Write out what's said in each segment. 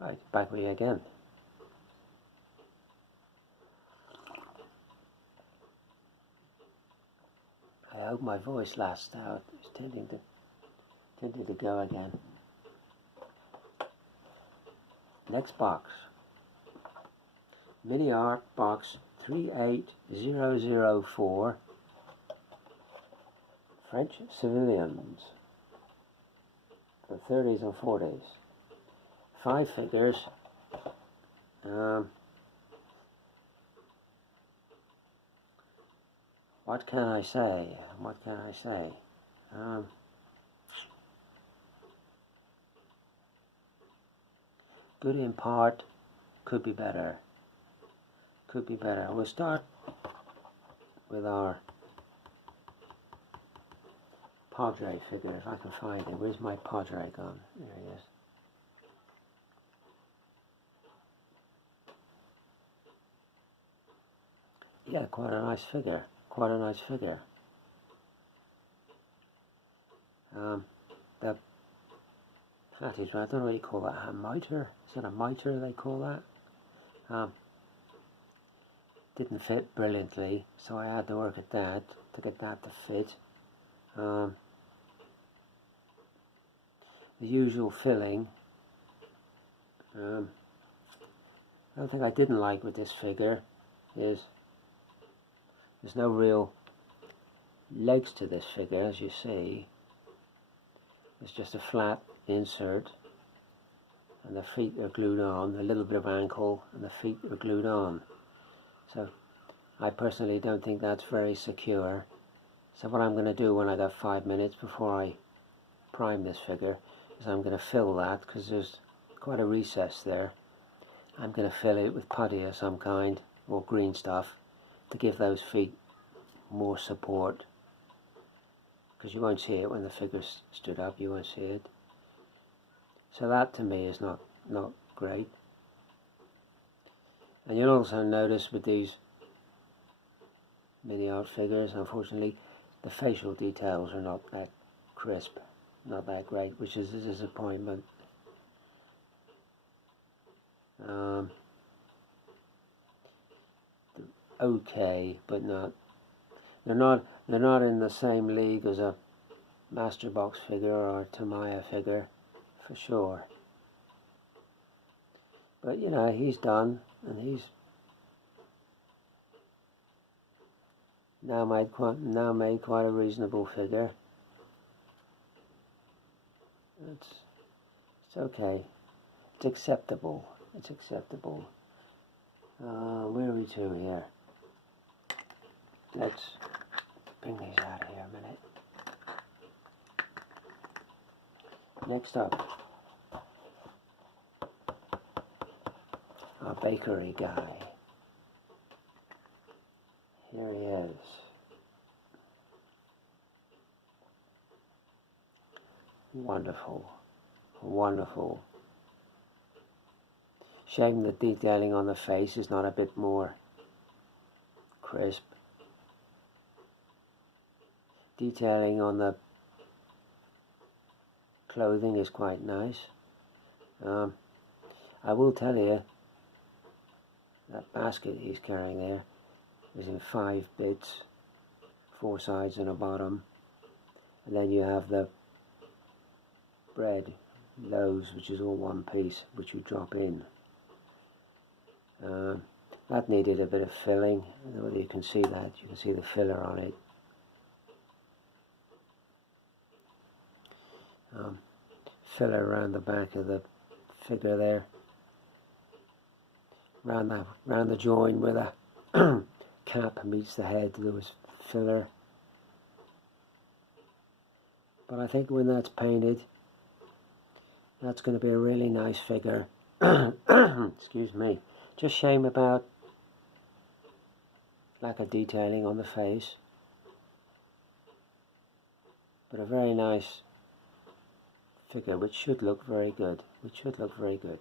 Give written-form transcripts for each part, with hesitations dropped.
Right, back with you again. I hope my voice lasts out. It's tending to go again. Next box. Miniart box 38004. French civilians. The 30s and 40s. 5 figures. What can I say? What can I say? Good in part, could be better. Could be better. We'll start with our Padre figure, if I can find it. Where's my Padre gone? There he is. Yeah, quite a nice figure. Quite a nice figure. The hat is, I don't know what you call that, a mitre? Is it a mitre they call that? Didn't fit brilliantly, so I had to work at that to get that to fit. The usual filling. The other thing I didn't like with this figure is there's no real legs to this figure, as you see. It's just a flat insert, and the feet are glued on, a little bit of ankle, and the feet are glued on. So I personally don't think that's very secure. So what I'm going to do when I got 5 minutes before I prime this figure is I'm going to fill that, because there's quite a recess there. I'm going to fill it with putty of some kind, or green stuff, to give those feet more support. Because you won't see it when the figure stood up, you won't see it. So that to me is not great. And you'll also notice with these Miniart figures, unfortunately, the facial details are not that crisp, not that great, which is a disappointment. Okay, but not. They're not in the same league as a Master Box figure or a Tamiya figure, for sure. But you know, he's done, and he's now made quite a reasonable figure. It's okay. It's acceptable. It's acceptable. Where are we to here? Let's bring these out of here a minute. Next up, our bakery guy. Here he is. Wonderful. Wonderful. Shame the detailing on the face is not a bit more crisp. Detailing on the clothing is quite nice. I will tell you, that basket he's carrying there is in 5 bits, 4 sides and a bottom, and then you have the bread loaves, which is all one piece, which you drop in. That needed a bit of filling. I don't know whether you can see that. You can see the filler on it. Filler around the back of the figure there, round the joint where the cap meets the head, there was filler. But I think when that's painted, that's going to be a really nice figure. Excuse me. Just shame about lack of detailing on the face, but a very nice figure, which should look very good. Which should look very good.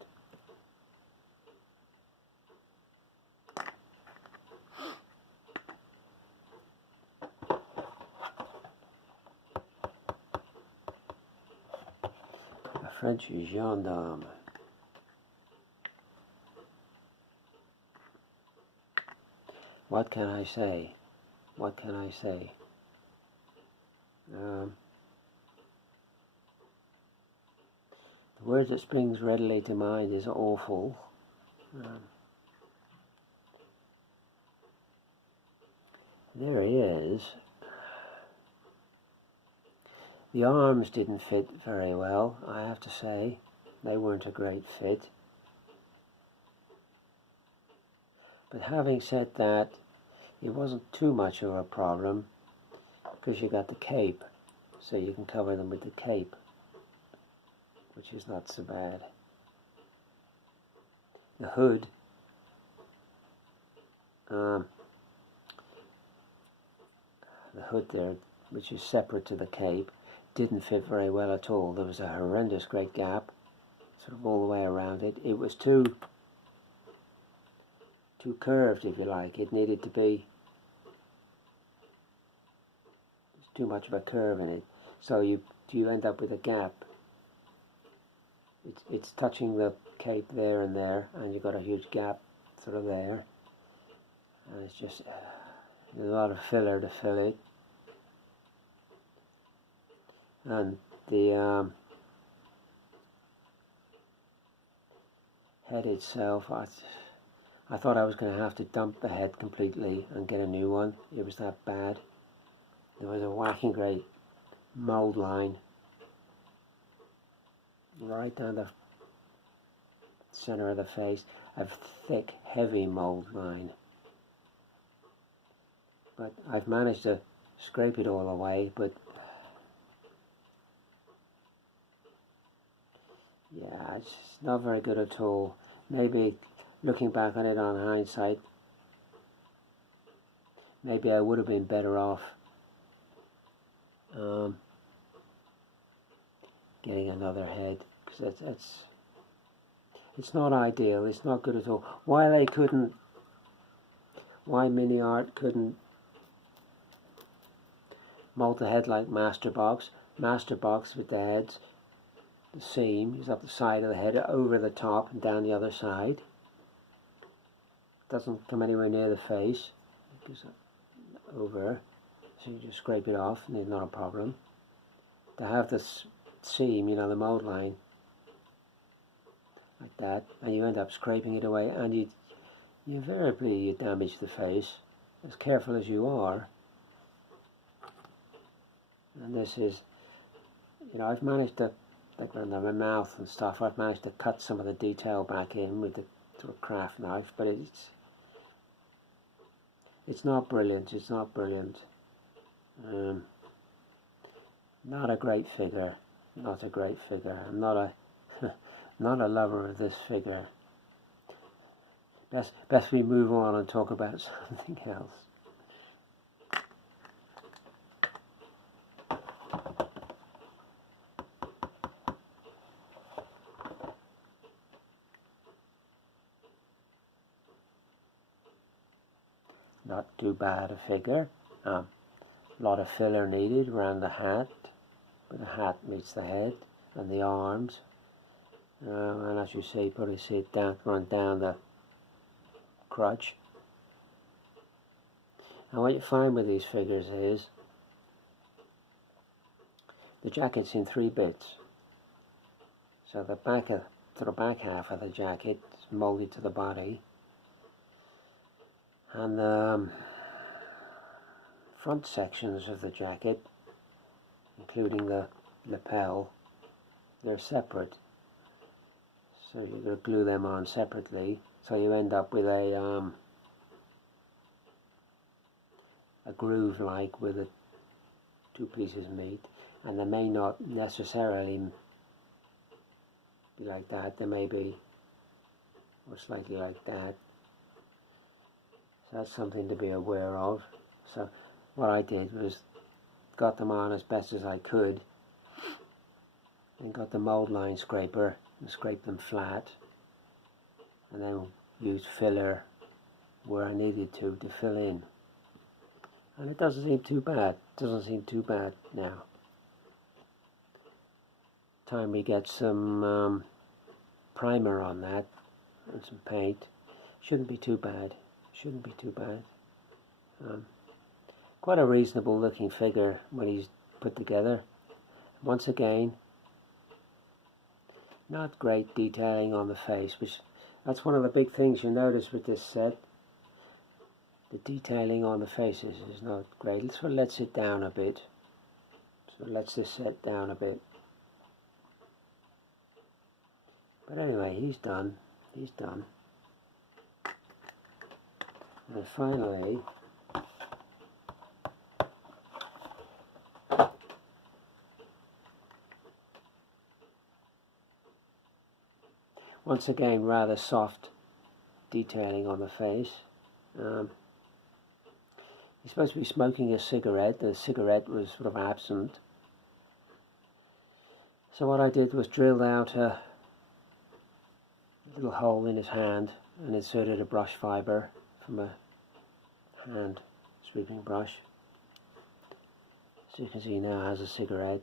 A French gendarme. what can I say? What can I say? The word that springs readily to mind is awful. There he is. The arms didn't fit very well, I have to say. They weren't a great fit. But having said that, it wasn't too much of a problem because you got the cape, so you can cover them with the cape, which is not so bad. The hood, the hood there, which is separate to the cape, didn't fit very well at all. There was a horrendous great gap, sort of all the way around it. It was too curved, if you like. It needed to be, there's too much of a curve in it. So you end up with a gap. It's touching the cape there, and you've got a huge gap sort of there. And it's just there's a lot of filler to fill it. And the head itself, I thought I was going to have to dump the head completely and get a new one. It was that bad. There was a whacking great mould line right down the center of the face, a thick, heavy mould line. But I've managed to scrape it all away, but yeah, it's not very good at all. Maybe looking back on it on hindsight, maybe I would have been better off getting another head, because it's not ideal. It's not good at all. Why Miniart couldn't mold the head like Masterbox with the heads. The seam is up the side of the head, over the top and down the other side. Doesn't come anywhere near the face. It goes over, so you just scrape it off and it's not a problem. To have this seam, you know, the mold line, like that, and you end up scraping it away, and invariably you damage the face, as careful as you are. And this is, you know, I've managed to, like around my mouth and stuff, I've managed to cut some of the detail back in with the sort of craft knife, but it's not brilliant. It's not brilliant. Not a great figure. Not a great figure. I'm not a not a lover of this figure. Best we move on and talk about something else. Not too bad a figure. A lot of filler needed around the hat, but the hat meets the head and the arms. And as you see, probably see it run down the crutch. And what you find with these figures is the jacket's in 3 bits. So the back half of the jacket is molded to the body, and the front sections of the jacket, including the lapel, they're separate. So you've got to glue them on separately. So you end up with a groove like with 2 pieces of meat, and they may not necessarily be like that. They may be or slightly like that. So that's something to be aware of. So what I did was got them on as best as I could, and got the mold line scraper and scraped them flat, and then used filler where I needed to fill in. And it doesn't seem too bad. It doesn't seem too bad now. Time we get some primer on that and some paint. Shouldn't be too bad. Shouldn't be too bad. Quite a reasonable looking figure when he's put together. Once again, not great detailing on the face, which that's one of the big things you notice with this set. The detailing on the faces is not great. It sort of lets it down a bit. So it lets this set down a bit. But anyway, he's done. He's done. And finally, once again, rather soft detailing on the face. He's supposed to be smoking a cigarette. The cigarette was sort of absent. So what I did was drilled out a little hole in his hand and inserted a brush fibre from a hand sweeping brush. As you can see now, has a cigarette.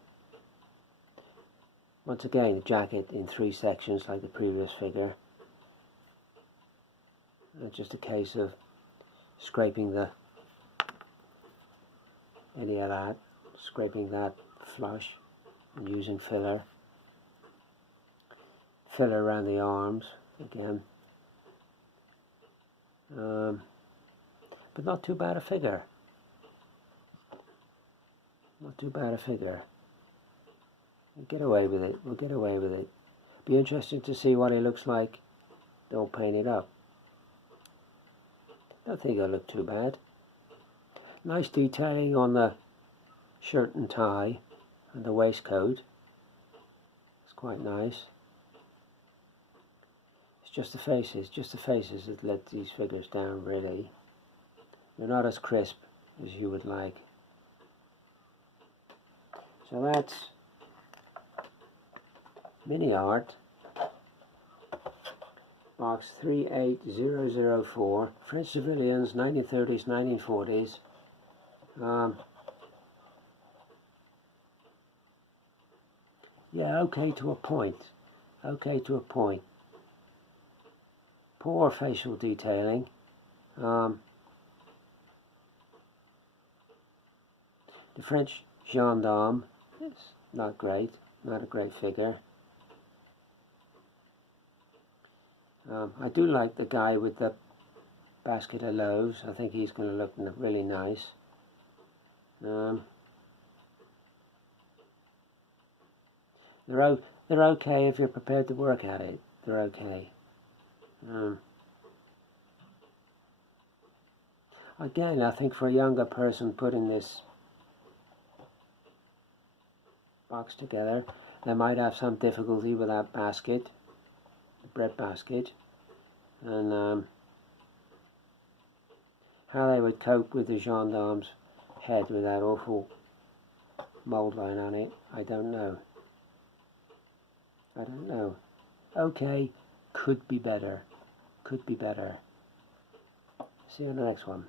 Once again, the jacket in 3 sections like the previous figure. It's just a case of scraping any of that, scraping that flush and using filler. Filler around the arms again. But not too bad a figure. Not too bad a figure. We'll get away with it. We'll get away with it. Be interesting to see what he looks like. Don't paint it up. Don't think it'll look too bad. Nice detailing on the shirt and tie and the waistcoat. It's quite nice. It's just the faces that let these figures down really. They're not as crisp as you would like. So that's Miniart box 38004, French civilians, 1930s, 1940s. Yeah, okay to a point. Okay to a point. Poor facial detailing. The French gendarme is not great. Not a great figure. I do like the guy with the basket of loaves. I think he's going to look really nice. They're okay if you're prepared to work at it. They're okay. Again, I think for a younger person putting this box together, they might have some difficulty with that basket, the bread basket, and how they would cope with the gendarme's head with that awful mould line on it, I don't know. I don't know. Okay, could be better. Could be better. See you on the next one.